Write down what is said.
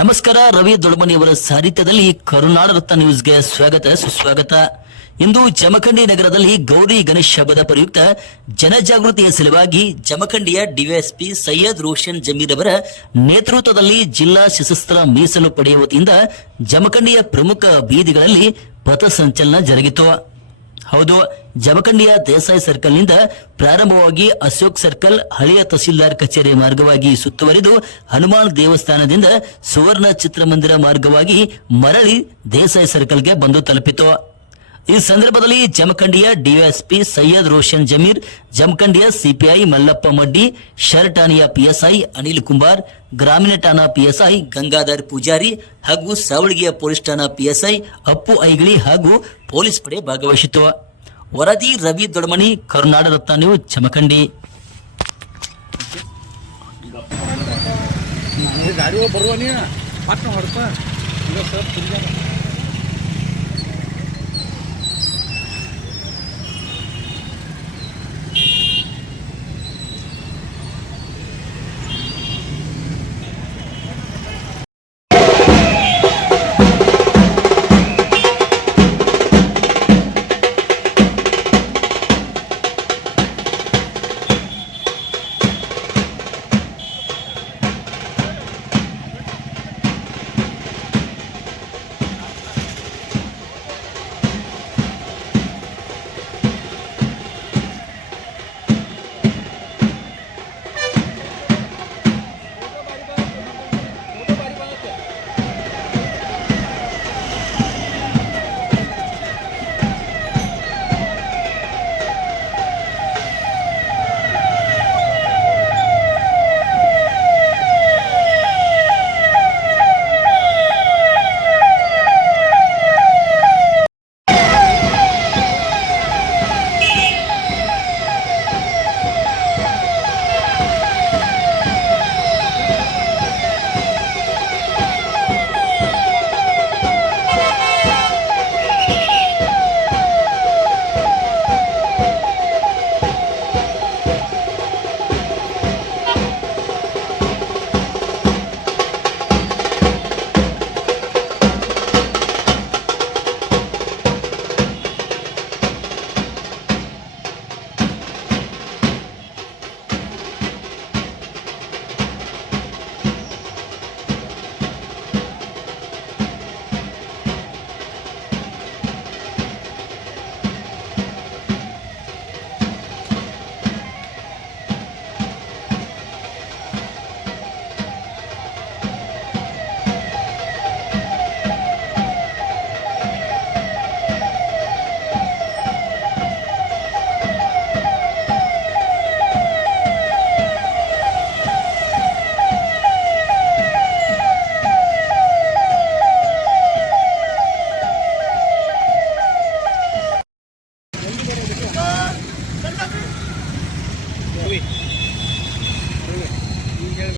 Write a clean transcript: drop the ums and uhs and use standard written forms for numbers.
ನಮಸ್ಕಾರ. ರವಿ ದೊಡ್ಮನಿಯವರ ಸಾಹಿತ್ಯದಲ್ಲಿ ಕರುನಾಡ ರತ್ನ ನ್ಯೂಸ್ಗೆ ಸ್ವಾಗತ ಸುಸ್ವಾಗತ. ಇಂದು ಜಮಖಂಡಿ ನಗರದಲ್ಲಿ ಗೌರಿ ಗಣೇಶ ಹಬ್ಬದ ಪ್ರಯುಕ್ತ ಜನಜಾಗೃತಿಯ ಸಲುವಾಗಿ ಜಮಖಂಡಿಯ ಡಿವೈಎಸ್ಪಿ ಸೈಯದ್ ರೋಷನ್ ಜಮೀರ್ ಅವರ ನೇತೃತ್ವದಲ್ಲಿ ಜಿಲ್ಲಾ ಸಶಸ್ತ್ರ ಮೀಸಲು ಪಡೆಯ ವತಿಯಿಂದ ಜಮಖಂಡಿಯ ಪ್ರಮುಖ ಬೀದಿಗಳಲ್ಲಿ ಪಥಸಂಚಲನ ಜರುಗಿತು. ಹೌದು, ಜಮಖಂಡಿಯ ದೇಸಾಯಿ ಸರ್ಕಲ್ನಿಂದ ಪ್ರಾರಂಭವಾಗಿ ಅಶೋಕ್ ಸರ್ಕಲ್, ಹಳೆಯ ತಹಸೀಲ್ದಾರ್ ಕಚೇರಿ ಮಾರ್ಗವಾಗಿ ಸುತ್ತುವರಿದು ಹನುಮಾನ್ ದೇವಸ್ಥಾನದಿಂದ ಸುವರ್ಣ ಚಿತ್ರಮಂದಿರ ಮಾರ್ಗವಾಗಿ ಮರಳಿ ದೇಸಾಯಿ ಸರ್ಕಲ್ಗೆ ಬಂದು ತಲುಪಿತು. ಈ ಸಂದರ್ಭದಲ್ಲಿ ಜಮಖಂಡಿಯ ಡಿವೈಎಸ್ಪಿ ಸೈಯದ್ ರೋಷನ್ ಜಮೀರ್, ಜಮಖಂಡಿಯ ಸಿಪಿಐ ಮಲ್ಲಪ್ಪ ಮಡ್ಡಿ, ಶಹರ್ ಠಾಣೆಯ ಪಿಎಸ್ಐ ಅನಿಲ್ ಕುಂಬಾರ್, ಗ್ರಾಮೀಣ ಠಾಣಾ ಪಿಎಸ್ಐ ಗಂಗಾಧರ್ ಪೂಜಾರಿ ಹಾಗೂ ಸಾವಳಗಿಯ ಪೊಲೀಸ್ ಠಾಣಾ ಪಿಎಸ್ಐ ಅಪ್ಪು ಐಗಳಿ ಹಾಗೂ ಪೊಲೀಸ್ ಪಡೆ ಭಾಗವಹಿಸಿತು. ವರದಿ ರವಿ ದೊಡ್ಮನಿ, ಕರುನಾಡ ರತ್ನ ನ್ಯೂಸ್, ಜಮಖಂಡಿ. ಗಾಡಿ ಬರುವ ನೀ